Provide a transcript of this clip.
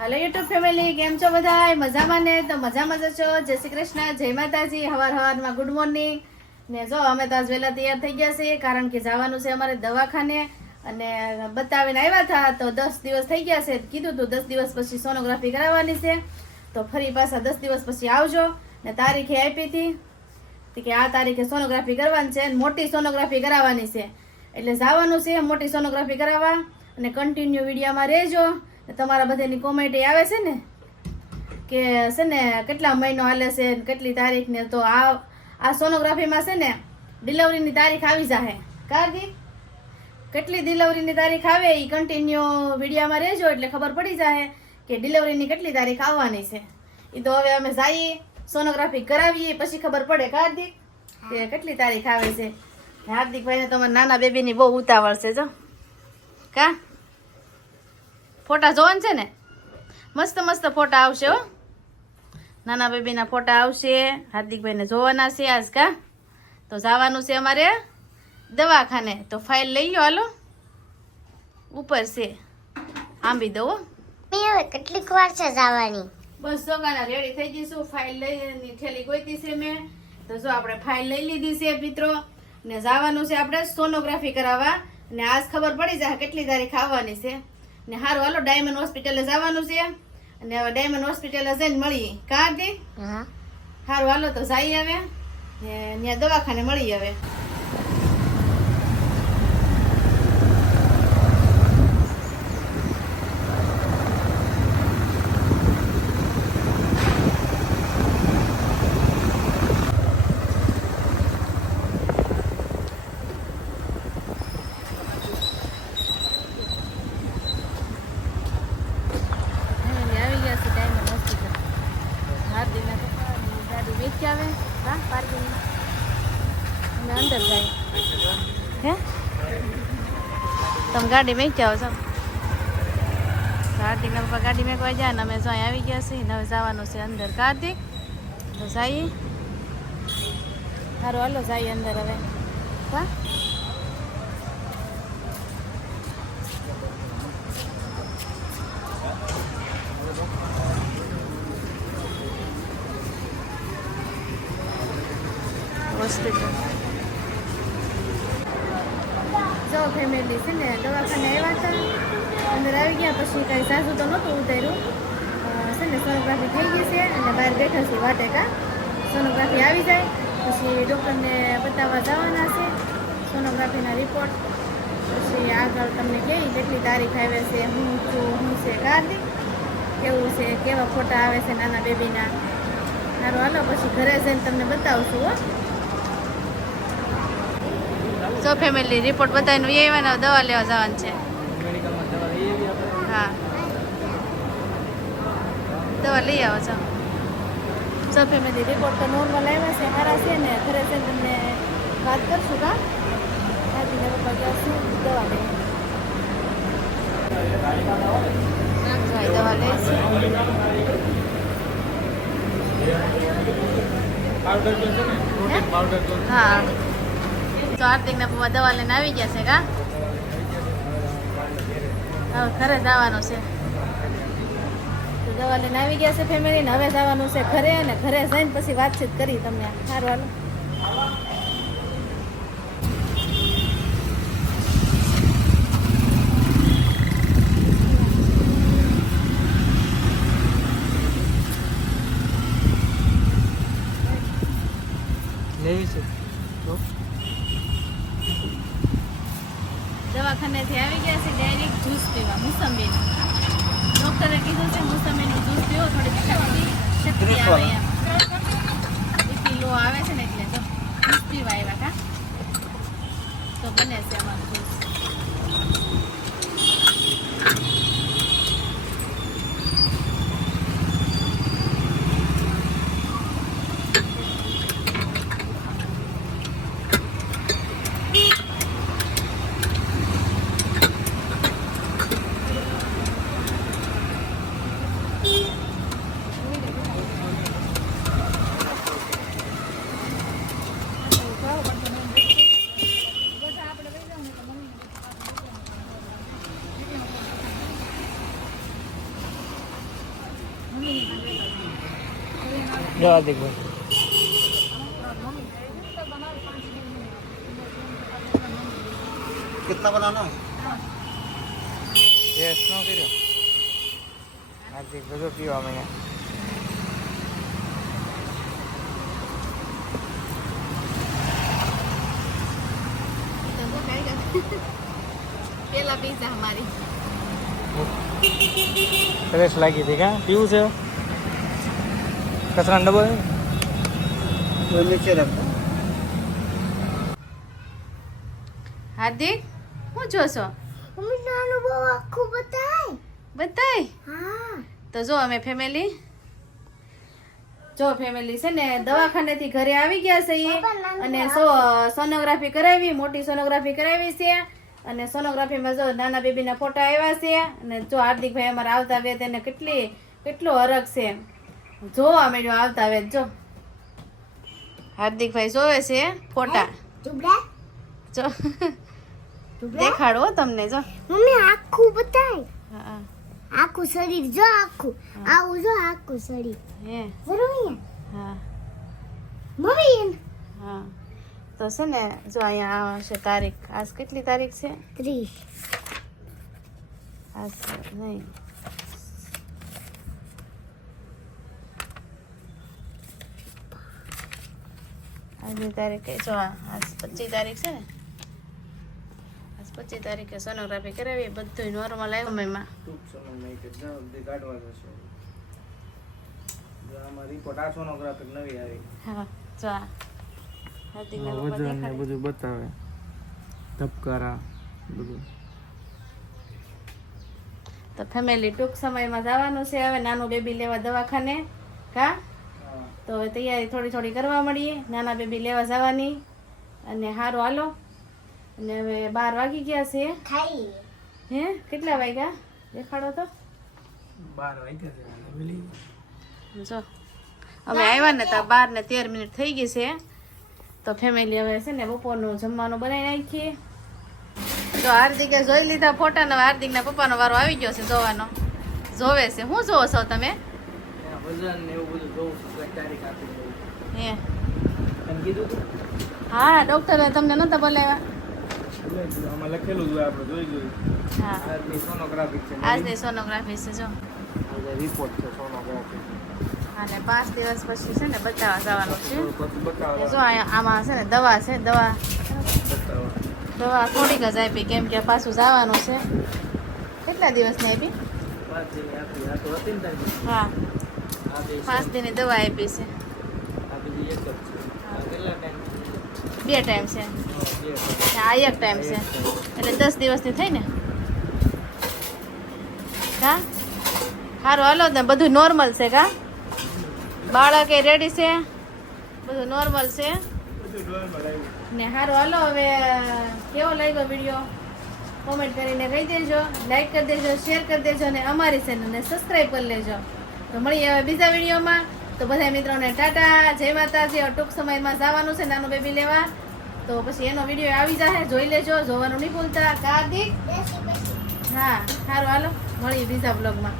Hello YouTube family केम छो बधाय मजामां ने तो मजामां ज छो। जय श्री कृष्ण, जय माताजी। हवार हवाરમાં ગુડ મોર્નિંગ ને જો અમે તો આજ વહેલા તૈયાર થઈ ગયા છીએ કારણ કે જવાનું છે અમારે દવાખાને અને બતાવીને આવ્યા હતા તો 10 દિવસ થઈ ગયા છે કીધું તો 10 દિવસ પછી સોનોગ્રાફી કરાવવાની છે તો ફરી પાછા 10 દિવસ પછી આવજો ને તારીખે આપી હતી કે આ તારીખે સોનોગ્રાફી કરવાની છે અને મોટી સોનોગ્રાફી કરાવવાની છે એટલે જવાનું છે મોટી સોનોગ્રાફી કરાવવા અને કન્ટિન્યુ વિડીયોમાં રહેજો। તમારા બધાની કોમેન્ટ આવે છે ને કે છે ને કેટલા મહિનો હાલે છે કેટલી તારીખ ને તો આ સોનોગ્રાફીમાં છે ને ડિલિવરીની તારીખ આવી જાહે। કાર્તિક કેટલી ડિલિવરીની તારીખ આવે એ કન્ટિન્યુ વિડીયોમાં રહેજો એટલે ખબર પડી જાય કે ડિલિવરીની કેટલી તારીખ આવવાની છે। એ તો હવે અમે જઈએ સોનોગ્રાફી કરાવીએ પછી ખબર પડે કાર્તિક કે કેટલી તારીખ આવે છે। હાર્દિકભાઈને તમારા નાના બેબીની બહુ ઉતાવળ છે જો કા ફોટા જોવાના છે ને મસ્ત મસ્ત ફોટા આવશે હો નાના બેબીના ફોટા આવશે હાર્દિકભાઈને જોવાના છે આજ કા તો જવાનું છે અમારે દવાખાને તો ફાઇલ લઈ લો હાલો ઉપર છે આંબી દો કેટલીક વાર છે જવાની બસ સોગાના રેડી થઈ જઈશું ફાઇલ લઈને થેલી ગોઈતી છે મેં તો જો આપણે ફાઇલ લઈ લીધી છે મિત્રો ને જવાનું છે આપણે સોનોગ્રાફી કરાવવા ને આજ ખબર પડી જાય કેટલી તારીખ આવવાની છે ને હારું હાલો ડાયમંડ હોસ્પિટલે જવાનું છે અને હવે ડાયમંડ હોસ્પિટલે જઈને મળીએ કાર્તિક હારું હાલો તો જઈએ હવે ને ત્યાં દવાખાને મળીએ હવે। अंदर जाए है तुम गाड़ी में जाओ सब कार्तिक ने पप्पा गाड़ी में कोई जाए ना मैं जो आई गया सी ने जवानो से अंदर कार्तिक तो जाइए हारो हालो जाइए अंदर हवे हाँ હોસ્પિટલ જો ફેમિલી છે ને દવાખાને આવ્યા હતા અંદર આવી ગયા પછી કાંઈ સાસુ તો નહોતું ઉતાર્યું છે ને સોનોગ્રાફી થઈ ગઈ છે અને બહાર બેઠા છે વાટે કા સોનોગ્રાફી આવી જાય પછી ડૉક્ટરને બતાવવા જવાના છે સોનોગ્રાફીના રિપોર્ટ પછી આગળ તમને કેવી કેટલી તારીખ આવે છે હું છે કાર્તિક કેવું છે કેવા ફોટા આવે છે નાના બેબીના સારું હાલો પછી ઘરે જઈને તમને બતાવશું હો। જો ફેમિલી રિપોર્ટ બતાવીને આવ્યા દવા લેવા જવાનું છે હા દવા લઈ આવો છો। જો ફેમિલી રિપોર્ટ તો નોર્મલ આવ્યા છે સારા છે ને ઘરે છે તમને વાત કરશું કા આજીને પપ્પા ગયા શું દવા લે દવા લે છે હા તો હાર્દિક ને પપ્પા દવા લઈને આવી ગયા છે કા હવે ઘરે જવાનું છે તો દવા લઈને આવી ગયા છે ફેમિલી ને હવે જવાનું છે ઘરે અને ઘરે જઈને પછી વાતચીત કરી તમને સારું હાલો દવાખાનેથી આવી ગયા છે ડાયરેક્ટ જ્યુસ પીવા મોસંબીનું ડૉક્ટરે કીધું છે મોસંબીનું જ્યુસ પીવો થોડી શક્તિ આવે એમ બીપી લો આવે છે ને એટલે તો જ્યુસ પીવા આવ્યા કા તો બને છે અમારું જ્યુસ જો હાર્દિકભાઈ कितना बनाना है? યસ નો કર્યો હાર્દિક બધું પીવા મને પેલા પીઝા અમારી સરસ લાગી હતી કા પીવું છે કચરાનો ડબ્બો છે? वो नीचे रखो. હાર્દિક હું જોશો મમ્મી નાનું બહુ આખું બતાય. બતાય હા. તો જો અમે ફેમિલી છે ને દવાખાનેથી ઘરે આવી ગયા છે ઈ. અને સોનોગ્રાફી કરાવી, મોટી સોનોગ્રાફી કરાવી છે. અને સોનોગ્રાફીમાં જો નાના બેબીના ફોટા આવ્યા છે. અને જો હાર્દિકભાઈ અમારા આવતા વેત એને કેટલો હરખ છે. જો અમે જો આવતા વેત જો હાર્દિકભાઈ જોવે છે ફોટા. ચુબડા જો દેખાડો હો તમને જો. મમ્મી આખું બતાય. હા આખું શરીર જો આખું આવું જો આખું શરીર હે બરોબર. હા મમ્મી હા તો છે ને જો અહીંયા છે તારીખ. આજ કેટલી તારીખ છે? 30. આજ નહીં આજની તારીખે જો આજ 25 તારીખ છે ને. આજ 25 તારીખે સોનોગ્રાફી કરાવી. બધું નોર્મલ આવ્યું મમ્મીમાં. ટૂંક સમયમાં એક જલ્દી કાઢવાનો છે જો આમાં રિપોર્ટ આ સોનોગ્રાફી નવી આવી હા જો આ હાર્દિકના પપ્પા વજન ને દેખાડે. બધું બતાવે ધબકારા બધું તો ફેમિલી ટૂંક સમયમાં જવાનું છે હવે નાનું બેબી લેવા દવાખાને. કા તો હવે તૈયારી થોડી કરવા મળીએ નાના બેબી લેવા જવાની. અને સારું હાલો. અને હવે 12 વાગી ગયા છે. ખાઈ હે કેટલા વાગ્યા દેખાડો તો. 12 વાગ્યા છે પેલી જો અમે આવ્યા ને તો 12 ને 13 મિનિટ થઈ ગઈ છે. તો ફેમિલી હવે છે ને બપોરનું જમવાનું બનાવી નાખીએ. તો હાર્દિકે જોઈ લીધા ફોટા ને હાર્દિકના પપ્પાનો વારો આવી ગયો છે જોવાનો. જોવે છે. શું જોવો છો તમે? ત્યાં વજન ને એવું બધું જોઉં છું કઈ તારીખ આપી દઉં હે એમ કીધું તું હા ડોક્ટરે તમને નતા બોલાવ્યા? આમાં લખેલું જ હોય આપણે જોઈ જોયું હા આજની સોનોગ્રાફી છે આજની સોનોગ્રાફી છે જો. રિપોર્ટ છે સોનોગ્રાફી અને 5 દિવસ પછી છે ને બતાવવા જવાનું છે. પછી બતાવવા જો આમાં છે ને દવા છે. દવા થોડીક જ આપી કેમ કે પાછું જવાનું છે. કેટલા દિવસની આપી? 5 દિન આપી આ તો હતી ને તારી હા આ બે 5 દિનની દવા આપી છે. આ બીજી એક જ છે આ કેટલા ટાઈમ 2 ટાઈમ છે. આ 1 ટાઈમ છે એટલે 10 દિવસની થઈ ને. હા સારું હાલો ને બધું નોર્મલ છે કા? બાળક એ રેડી છે? બધું નોર્મલ છે ને. સારું હાલો હવે કેવો લાગ્યો વિડીયો કોમેન્ટ કરીને કહી દેજો, લાઈક કરી દેજો, શેર કરી દેજો અને અમારી ચેનલને સબસ્ક્રાઈબ કરી લેજો. તો મળીએ હવે બીજા વિડીયોમાં. તો બધા મિત્રોને ટાટા, જય માતાજી. ટૂંક સમયમાં જવાનું છે નાનું બેબી લેવા. તો પછી એનો વિડીયો આવી જશે, જોઈ લેજો. જોવાનું નહીં ભૂલતા. કાર્તિક હા સારું હાલો મળીએ બીજા બ્લોગમાં.